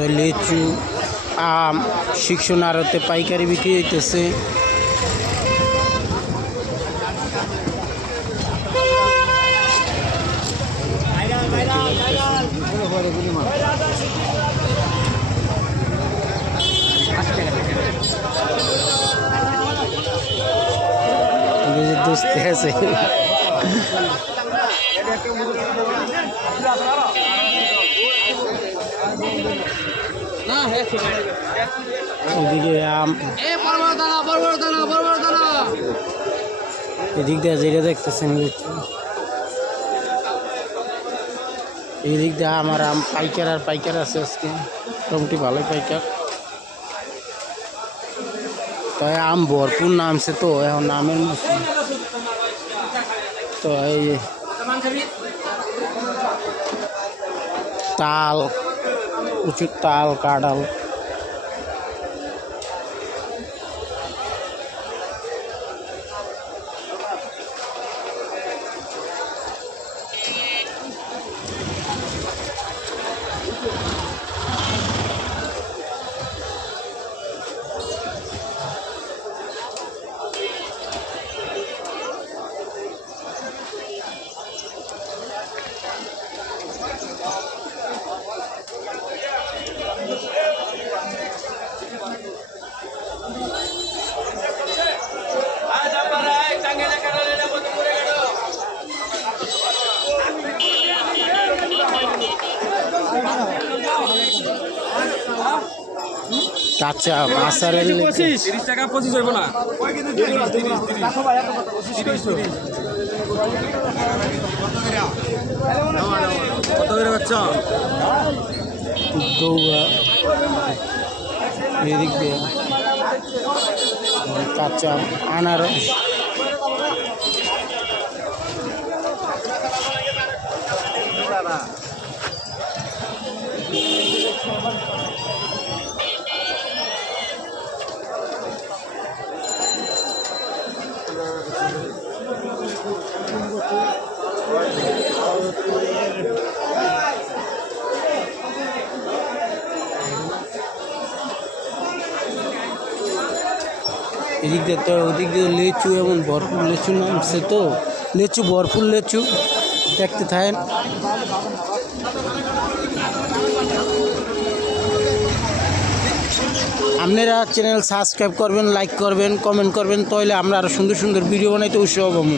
তো লিচু আম শিক্ষণ আড়তে পাইকারি বিক্রি হইতেছে। দোস্তে আছে। এদিকে আম এদিক দিয়ে যেটা দেখতেছেন লিচু এই দিক দিয়ে আমার আম পাইকার আর পাইকার আছে আজকে। মোটামুটি ভালোই পাইকার। তো আম ভরপুর নামছে তো এখন নামের মৌসুম তো এই তাল উঁচু তাল কাঁঠাল কাঁচা আম আচারের লেগে। তিরিশ টাকা পঁচিশ হইব না। কত করে বাচ্চা দৌড়া। এদিক দিয়ে। কাঁচা আম, আনারস। এদিক দিয়ে তো ওদিক দিয়ে লিচু এমন ভরপুর লিচু নামছে তো, লিচু ভরপুর লিচু, দেখতে থাকেন। আপনারা চ্যানেল সাবস্ক্রাইব করবেন লাইক করবেন কমেন্ট করবেন, তাহলে আমরা আরও সুন্দর সুন্দর ভিডিও বানাইতে উৎসাহ পাবো।